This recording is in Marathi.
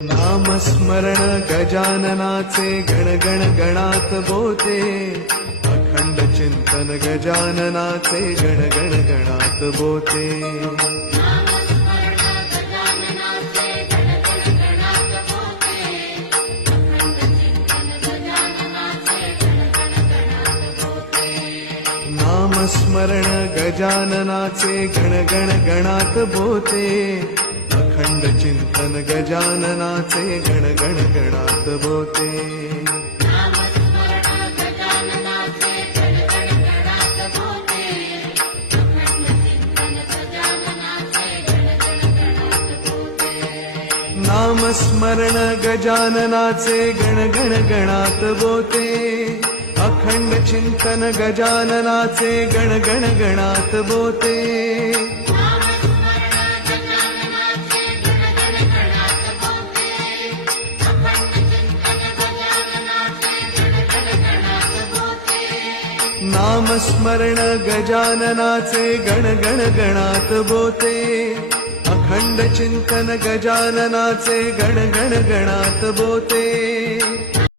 नामस्मरण गजाननाचे गण गण गणात बोते, अखंड चिंतन गजाननाचे गण गण गणात बोते। नामस्मरण गजाननाचे गण गण गणात बोते, अखंड चिंतन गजाननाचे गण गण गणात बोते। नामस्मरण गजाननाचे गण गण गणात बोते, अखंड चिंतन गजाननाचे गण गण गणात बोते। नामस्मरण गजाननाचे गण गण गणात बोते, अखंड चिंतन गजाननाचे गण गण गणात बोते।